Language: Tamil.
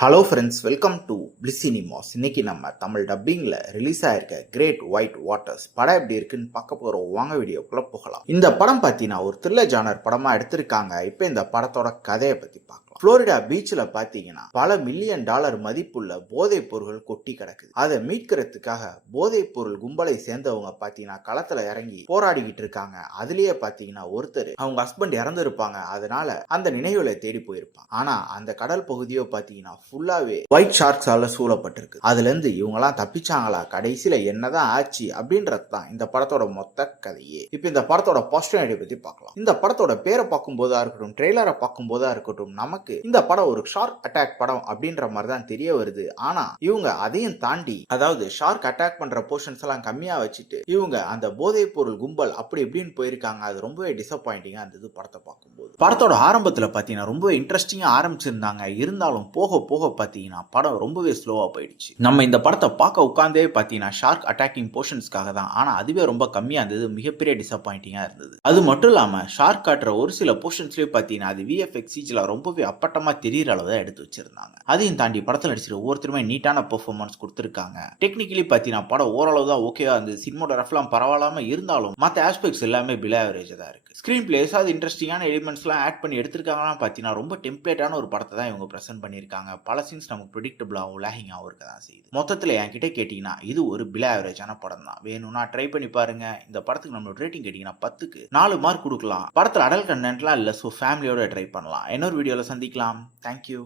Hello friends, welcome to Bliss cinemas. இன்னைக்கு நம்ம தமிழ் டப்பிங்கில் ரிலீஸ் ஆயிருக்க கிரேட் ஒயிட் வாட்டர்ஸ் படம் எப்படி இருக்குன்னு பார்க்க போகிறோம். வாங்க வீடியோக்குள்ளே போகலாம். இந்த படம் பார்த்தீங்கன்னா ஒரு த்ரில்லர் ஜானர் படமாக எடுத்திருக்காங்க. இப்போ இந்த படத்தோட கதையை பற்றி பார்க்கலாம். புளோரிடா பீச்சில் பார்த்தீங்கன்னா பல மில்லியன் டாலர் மதிப்புள்ள போதைப் பொருட்கள் கொட்டி கிடக்குது. அதை மீட்கிறதுக்காக போதைப் பொருள் கும்பலை சேர்ந்தவங்க பார்த்தீங்கன்னா களத்தில் இறங்கி போராடிக்கிட்டு இருக்காங்க. அதுலேயே பார்த்தீங்கன்னா ஒருத்தர் அவங்க ஹஸ்பண்ட் இறந்துருப்பாங்க. அதனால அந்த நினைவுகளை தேடி போயிருப்பாங்க. ஆனால் அந்த கடல் பகுதியோ பார்த்தீங்கன்னா ஃபுல்லாவே ஒயிட் ஷார்க்ஸால சூழப்பட்டிருக்கு. அதுல இருந்து இவங்கெல்லாம் தப்பிச்சாங்களா, கடைசியில என்னதான் ஆச்சு அப்படின்றது தான் இந்த படத்தோட மொத்த கதையே. இப்ப இந்த படத்தோட பாசிட்டிவ் ஐடியா பத்தி பார்க்கலாம். இந்த படத்தோட பேரை பார்க்கும் போதா இருக்கட்டும், ட்ரெய்லரை பார்க்கும் போதா இருக்கட்டும், நமக்கு இந்த படம் ஒரு ஷார்க் அட்டாக் படம் அப்படின்ற மாதிரி தான் தெரிய வருது. ஆனா இவங்க அதையும் தாண்டி, அதாவது ஷார்க் அட்டாக் பண்ற போர்ஷன்ஸ் எல்லாம் கம்மியா வச்சுட்டு இவங்க அந்த போதைப் பொருள் கும்பல் அப்படி இப்படின்னு போயிருக்காங்க. அது ரொம்பவே டிசப்பாயிண்டிங்கா இருந்தது படத்தை பார்க்கும்போது. படத்தோட ஆரம்பத்துல பாத்தீங்கன்னா ரொம்ப இன்ட்ரெஸ்டிங்கா ஆரம்பிச்சிருந்தாங்க. இருந்தாலும் போக போக பாத்தீங்கன்னா படம் ரொம்பவே ஸ்லோவா போயிடுச்சு. நம்ம இந்த படத்தை பார்க்க உட்கார்ந்தே பாத்தீங்கன்னா ஷார்க் அட்டாக்கிங் போர்ஷன்ஸ்க்காக தான். ஆனா அதுவே ரொம்ப கம்மியா இருந்தது. மிகப்பெரிய டிசப்பாயிண்டிங்கா இருந்தது. அது மட்டும் இல்லாம ஷார்க் காட்டுற ஒரு சில போர்ஷன்ஸ்லயே பாத்தீங்கன்னா அது VFX CGல ரொம்பவே அப்பட்டமா தெரியற அளவு தான் எடுத்து வச்சிருந்தாங்க. அதையும் தாண்டி படத்தில் நடிச்சிருக்க ஒவ்வொருத்தருமே நீட்டான பெர்ஃபார்மன்ஸ் கொடுத்திருக்காங்க. டெக்னிக்கலி பாத்தீங்கன்னா படம் ஓரளவு தான் ஓகேவா இருந்தது. சினிமோகிராஃபிலாம் பரவாயில்லாம இருந்தாலும் மற்ற ஆஸ்பெக்ட்ஸ் எல்லாமே பிலோ ஆவரேஜ் தான் இருக்கு. ஸ்கிரீன் பிளேஸ் அது இன்ட்ரெஸ்டிங்கான எலிமெண்ட்ஸ்லாம் ஆட் பண்ணி எடுத்திருக்காங்கன்னா பாத்தீங்கன்னா ரொம்ப டெம்ப்ளேட்டான ஒரு படத்தை தான் இவங்க பிரசன்ட் பண்ணியிருக்காங்க. பல சீன்ஸ் நமக்கு ப்ரெடிக்டபிளாகவும் லேகிங்காகவும் இருக்க தான் செய்யுது. மொத்தத்தில் என்கிட்ட கேட்டீங்கன்னா இது ஒரு பிலோ ஆவரேஜான படம் தான். வேணும்னா ட்ரை பண்ணி பாருங்க. இந்த படத்துக்கு நம்மளோட ரேட்டிங் கேட்டீங்கன்னா 10க்கு 4 மார்க் கொடுக்கலாம். படத்தில் அடல் கண்டென்ட்லாம் இல்லை, ஸோ ஃபேமிலியோட ட்ரை பண்ணலாம். இன்னொரு வீடியோவில் சந்திக்கலாம். தேங்க்யூ.